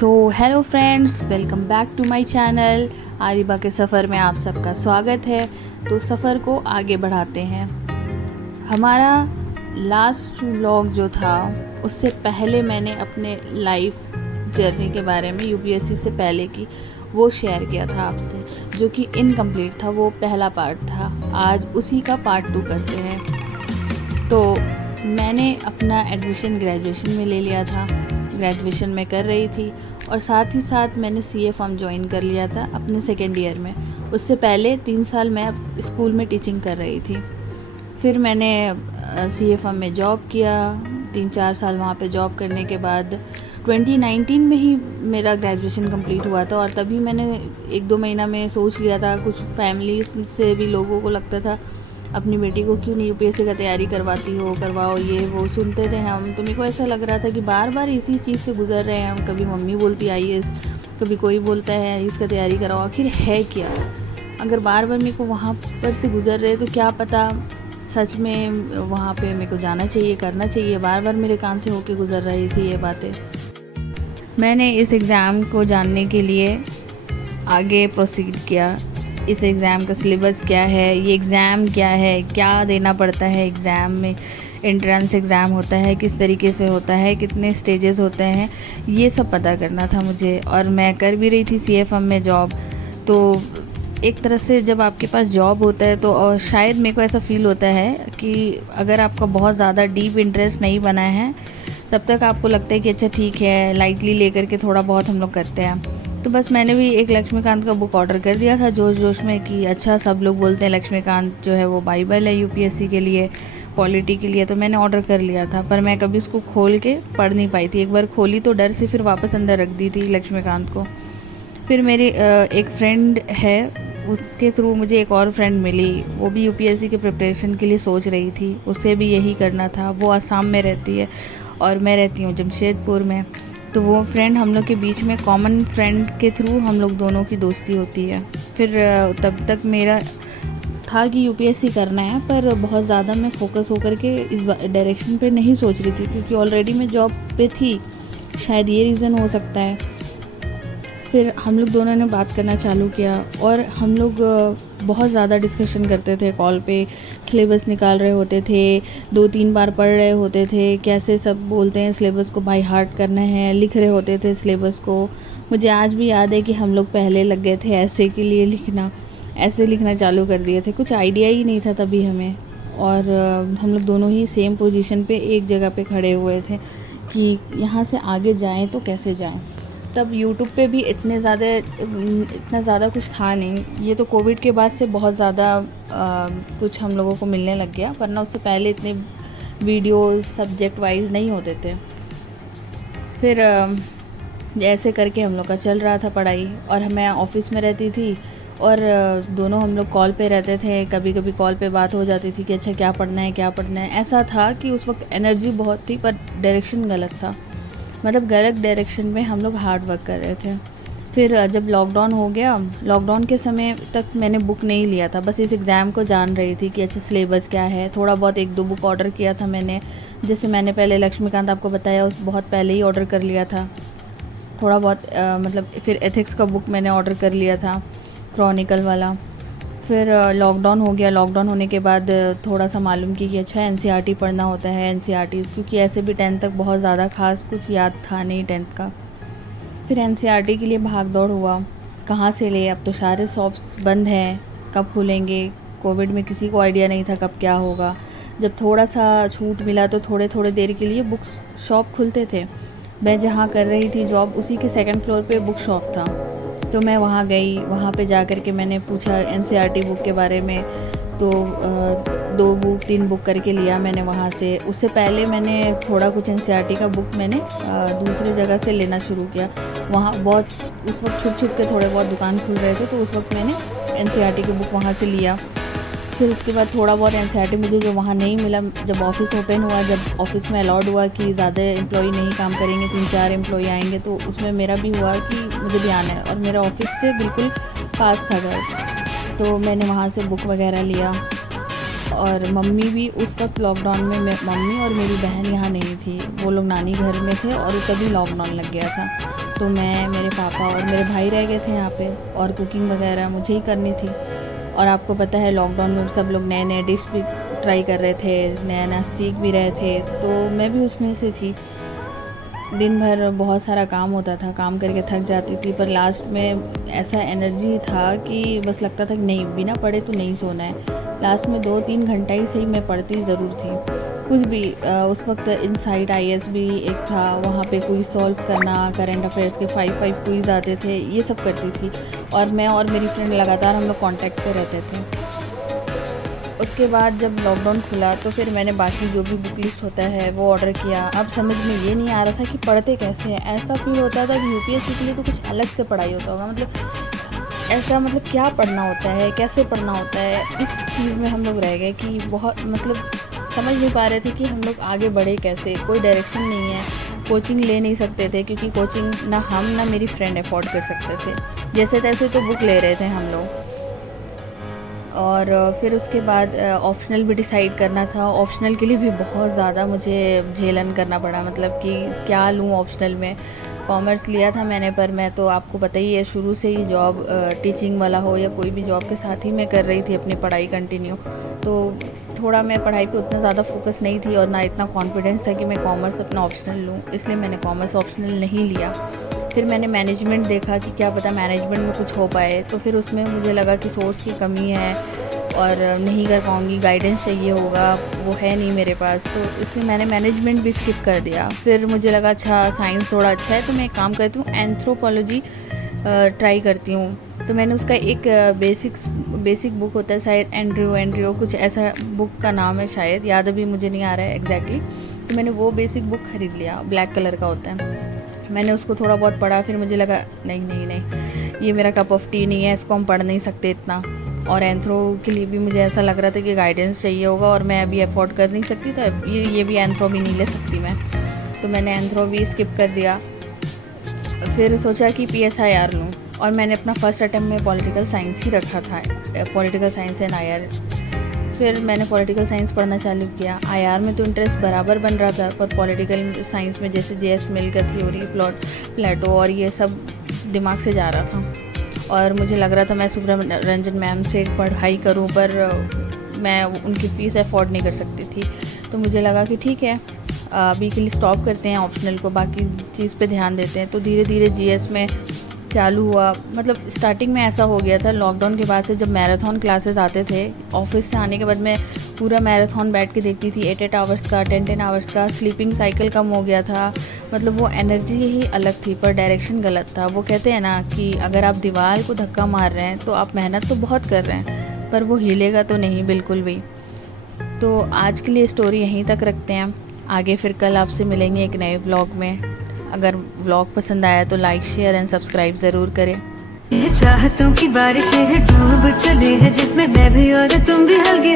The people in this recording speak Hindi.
Hello friends, welcome back to my channel. Ariba के सफ़र में आप सबका स्वागत है। तो सफ़र को आगे बढ़ाते हैं। हमारा लास्ट व्लॉग जो था उससे पहले मैंने अपने लाइफ जर्नी के बारे में यूपीएससी से पहले की वो शेयर किया था आपसे, जो कि इनकम्प्लीट था। वो पहला पार्ट था। आज उसी का पार्ट 2 करते हैं। तो मैंने अपना एडमिशन ग्रेजुएशन में ले लिया था। ग्रेजुएशन में कर रही थी और साथ ही साथ मैंने सीए फॉर्म ज्वाइन कर लिया था अपने सेकेंड ईयर में। उससे पहले 3 साल मैं स्कूल में टीचिंग कर रही थी। फिर मैंने सीए फॉर्म में जॉब किया। 3-4 साल वहाँ पे जॉब करने के बाद 2019 में ही मेरा ग्रेजुएशन कंप्लीट हुआ था। और तभी मैंने 1-2 महीना में सोच लिया था। कुछ फैमिली से भी लोगों को लगता था अपनी बेटी को क्यों नहीं यूपीएससी का तैयारी करवाती हो, करवाओ, ये वो सुनते थे हम। तो मेरे को ऐसा लग रहा था कि बार बार इसी चीज़ से गुजर रहे हैं हम। कभी मम्मी बोलती आईएएस, कभी कोई बोलता है इसका तैयारी कराओ। आखिर है क्या? अगर बार बार मेरे को वहाँ पर से गुजर रहे तो क्या पता सच में वहाँ पे मेरे को जाना चाहिए, करना चाहिए। बार बार मेरे कान से होके गुजर रही थी ये बातें। मैंने इस एग्ज़ाम को जानने के लिए आगे प्रोसीड किया। इस एग्ज़ाम का सिलेबस क्या है, ये एग्ज़ाम क्या है, क्या देना पड़ता है एग्ज़ाम में, एंट्रेंस एग्ज़ाम होता है, किस तरीके से होता है, कितने स्टेजेस होते हैं, ये सब पता करना था मुझे। और मैं कर भी रही थी सीए फॉर्म में जॉब। तो एक तरह से जब आपके पास जॉब होता है तो और शायद मेरे को ऐसा फील होता है कि अगर आपका बहुत ज़्यादा डीप इंटरेस्ट नहीं बना है तब तक आपको लगता है कि अच्छा ठीक है, लाइटली लेकर के थोड़ा बहुत हम लोग करते हैं। तो बस मैंने भी एक लक्ष्मीकांत का बुक ऑर्डर कर दिया था जोश जोश में कि अच्छा सब लोग बोलते हैं लक्ष्मीकांत जो है वो बाइबल है यूपीएससी के लिए, पॉलिटी के लिए। तो मैंने ऑर्डर कर लिया था, पर मैं कभी उसको खोल के पढ़ नहीं पाई थी। एक बार खोली तो डर से फिर वापस अंदर रख दी थी लक्ष्मीकांत को। फिर मेरी एक फ्रेंड है, उसके थ्रू मुझे एक और फ्रेंड मिली। वो भी यूपीएससी के प्रिपरेशन के लिए सोच रही थी, उसे भी यही करना था। वो आसाम में रहती है और मैं रहती हूँ जमशेदपुर में। तो वो फ्रेंड, हम लोग के बीच में कॉमन फ्रेंड के थ्रू हम लोग दोनों की दोस्ती होती है। फिर तब तक मेरा था कि यूपीएससी करना है, पर बहुत ज़्यादा मैं फोकस होकर के इस डायरेक्शन पे नहीं सोच रही थी क्योंकि ऑलरेडी मैं जॉब पे थी। शायद ये रीज़न हो सकता है। फिर हम लोग दोनों ने बात करना चालू किया और हम लोग बहुत ज़्यादा डिस्कशन करते थे कॉल पे। सिलेबस निकाल रहे होते थे, 2-3 बार पढ़ रहे होते थे, कैसे सब बोलते हैं सिलेबस को बाय हार्ट करना है, लिख रहे होते थे सिलेबस को। मुझे आज भी याद है कि हम लोग पहले लग गए थे ऐसे के लिए लिखना, ऐसे लिखना चालू कर दिए थे। कुछ आइडिया ही नहीं था तभी हमें। और हम लोग दोनों ही सेम पोजीशन पे एक जगह पे खड़े हुए थे कि यहाँ से आगे जाएं तो कैसे जाएं। तब यूट्यूब पे भी इतना ज़्यादा कुछ था नहीं। ये तो कोविड के बाद से बहुत ज़्यादा कुछ हम लोगों को मिलने लग गया, वरना उससे पहले इतने वीडियोस सब्जेक्ट वाइज नहीं होते थे। फिर ऐसे करके हम लोग का चल रहा था पढ़ाई। और मैं ऑफिस में रहती थी और दोनों हम लोग कॉल पे रहते थे। कभी कभी कॉल पे बात हो जाती थी कि अच्छा क्या पढ़ना है, क्या पढ़ना है। ऐसा था कि उस वक्त एनर्जी बहुत थी पर डायरेक्शन गलत था। मतलब गलत डायरेक्शन में हम लोग हार्ड वर्क कर रहे थे। फिर जब लॉकडाउन हो गया, लॉकडाउन के समय तक मैंने बुक नहीं लिया था, बस इस एग्ज़ाम को जान रही थी कि अच्छा सिलेबस क्या है। थोड़ा बहुत 1-2 बुक ऑर्डर किया था मैंने, जैसे मैंने पहले लक्ष्मीकांत आपको बताया, उस बहुत पहले ही ऑर्डर कर लिया था थोड़ा बहुत। मतलब फिर एथिक्स का बुक मैंने ऑर्डर कर लिया था, क्रॉनिकल वाला। फिर लॉकडाउन हो गया। लॉकडाउन होने के बाद थोड़ा सा मालूम की कि अच्छा एनसीईआरटी पढ़ना होता है, एनसीईआरटी, क्योंकि ऐसे भी 10th तक बहुत ज़्यादा खास कुछ याद था नहीं 10th का। फिर एनसीईआरटी के लिए भाग दौड़ हुआ। कहाँ से ले, अब तो सारे शॉप्स बंद हैं, कब खुलेंगे। कोविड में किसी को आइडिया नहीं था कब क्या होगा। जब थोड़ा सा छूट मिला तो थोड़े थोड़े देर के लिए बुक्स शॉप खुलते थे। मैं जहाँ कर रही थी जॉब, उसी के 2nd फ्लोर पे बुक शॉप था। तो मैं वहाँ गई, वहाँ पे जा कर के मैंने पूछा एनसीईआरटी बुक के बारे में। तो 2-3 बुक करके लिया मैंने वहाँ से। उससे पहले मैंने थोड़ा कुछ एनसीईआरटी का बुक मैंने दूसरी जगह से लेना शुरू किया। वहाँ बहुत उस वक्त छुप छुप के थोड़े बहुत दुकान खुल रहे थे, तो उस वक्त मैंने एनसीईआरटी की बुक वहाँ से लिया। फिर उसके बाद थोड़ा बहुत एनसीईआरटी मुझे जो वहाँ नहीं मिला, जब ऑफ़िस ओपन हुआ, जब ऑफ़िस में अलाउड हुआ कि ज़्यादा एम्प्लॉई नहीं काम करेंगे, 3-4 एम्प्लॉई आएंगे, तो उसमें मेरा भी हुआ कि मुझे भी आना है। और मेरा ऑफ़िस से बिल्कुल पास था घर, तो मैंने वहाँ से बुक वगैरह लिया। और मम्मी भी उस वक्त लॉकडाउन में, मम्मी और मेरी बहन यहाँ नहीं थी, वो लोग नानी घर में थे और तभी लॉकडाउन लग गया था। तो मैं, मेरे पापा और मेरे भाई रह गए थे यहाँ पे, और कुकिंग वगैरह मुझे ही करनी थी। और आपको पता है लॉकडाउन में सब लोग नए नए डिश भी ट्राई कर रहे थे, नया नया सीख भी रहे थे, तो मैं भी उसमें से थी। दिन भर बहुत सारा काम होता था, काम करके थक जाती थी, पर लास्ट में ऐसा एनर्जी था कि बस लगता था कि नहीं, बिना पढ़े तो नहीं सोना है। लास्ट में 2-3 घंटा ही सही मैं पढ़ती ज़रूर थी, कुछ भी। उस वक्त इनसाइट आईएएस भी एक था, वहाँ पे क्विज़ सॉल्व करना, करंट अफेयर्स के 5 क्विज़ आते थे, ये सब करती थी। और मैं और मेरी फ्रेंड लगातार हम लोग कांटेक्ट पे रहते थे। उसके बाद जब लॉकडाउन खुला तो फिर मैंने बाकी जो भी बुक लिस्ट होता है वो ऑर्डर किया। अब समझ में ये नहीं आ रहा था कि पढ़ते कैसे हैं। ऐसा फील होता था कि यूपीएससी के लिए तो कुछ अलग से पढ़ाई होता होगा, मतलब क्या पढ़ना होता है, कैसे पढ़ना होता है, इस चीज़ में हम लोग रह गए कि बहुत समझ नहीं पा रहे थे कि हम लोग आगे बढ़े कैसे। कोई डायरेक्शन नहीं है, कोचिंग ले नहीं सकते थे क्योंकि कोचिंग ना हम ना मेरी फ्रेंड अफोर्ड कर सकते थे। जैसे तैसे तो बुक ले रहे थे हम लोग। और फिर उसके बाद ऑप्शनल भी डिसाइड करना था। ऑप्शनल के लिए भी बहुत ज़्यादा मुझे झेलन करना पड़ा, मतलब कि क्या लूँ ऑप्शनल में। कॉमर्स लिया था मैंने, पर मैं तो आपको पता ही है शुरू से ही जॉब टीचिंग वाला हो या कोई भी जॉब के साथ ही मैं कर रही थी अपनी पढ़ाई कंटिन्यू, तो थोड़ा मैं पढ़ाई पे उतना ज़्यादा फोकस नहीं थी और ना इतना कॉन्फिडेंस था कि मैं कॉमर्स अपना ऑप्शनल लूँ, इसलिए मैंने कॉमर्स ऑप्शनल नहीं लिया। फिर मैंने मैनेजमेंट देखा कि क्या पता मैनेजमेंट में कुछ हो पाए, तो फिर उसमें मुझे लगा कि सोर्स की कमी है और नहीं कर पाऊँगी, गाइडेंस चाहिए होगा, वो है नहीं मेरे पास, तो इसलिए मैंने मैनेजमेंट भी स्किप कर दिया। फिर मुझे लगा अच्छा साइंस थोड़ा अच्छा है, तो मैं एक काम करती हूँ एंथ्रोपोलॉजी ट्राई करती हूँ। तो मैंने उसका एक बेसिक बुक होता है शायद, एंड्रियो कुछ ऐसा बुक का नाम है, शायद याद अभी मुझे नहीं आ रहा है एग्जैक्टली। तो मैंने वो बेसिक बुक ख़रीद लिया, ब्लैक कलर का होता है। मैंने उसको थोड़ा बहुत पढ़ा, फिर मुझे लगा नहीं, ये मेरा कप ऑफ टी नहीं है, इसको हम पढ़ नहीं सकते इतना। और एंथ्रो के लिए भी मुझे ऐसा लग रहा था कि गाइडेंस चाहिए होगा और मैं अभी अफोर्ड कर नहीं सकती, तो ये भी एंथ्रो भी नहीं ले सकती मैं, तो मैंने एंथ्रो भी स्किप कर दिया। फिर सोचा कि PSIR लूँ, और मैंने अपना फर्स्ट अटेम्प्ट में पॉलिटिकल साइंस ही रखा था, पॉलिटिकल साइंस एंड IR। फिर मैंने पॉलिटिकल साइंस पढ़ना चालू किया। IR में तो इंटरेस्ट बराबर बन रहा था, पर पॉलिटिकल साइंस में जैसे JS मिल का थ्योरी, प्लेटो और ये सब दिमाग से जा रहा था। और मुझे लग रहा था मैं सुब्रमण्यम मैम से पढ़ाई करूं, पर मैं उनकी फ़ीस अफोर्ड नहीं कर सकती थी। तो मुझे लगा कि ठीक है, अभी के लिए स्टॉप करते हैं ऑप्शनल को, बाकी चीज़ पे ध्यान देते हैं। तो धीरे धीरे GS में चालू हुआ। मतलब स्टार्टिंग में ऐसा हो गया था लॉकडाउन के बाद से, जब मैराथन क्लासेस आते थे, ऑफिस से आने के बाद मैं पूरा मैराथन बैठ के देखती थी, 8 आवर्स का, 10 आवर्स का। स्लीपिंग साइकिल कम हो गया था, मतलब वो एनर्जी ही अलग थी, पर डायरेक्शन गलत था। वो कहते हैं ना कि अगर आप दीवार को धक्का मार रहे हैं तो आप मेहनत तो बहुत कर रहे हैं, पर वो हिलेगा तो नहीं बिल्कुल भी। तो आज के लिए स्टोरी यहीं तक रखते हैं, आगे फिर कल आपसे मिलेंगे एक नए व्लॉग में। अगर व्लॉग पसंद आया तो लाइक, शेयर एंड सब्सक्राइब ज़रूर करें। चाहतों की बारिश है, डूब चले हैं जिसमें मैं भी और तुम भी हल्के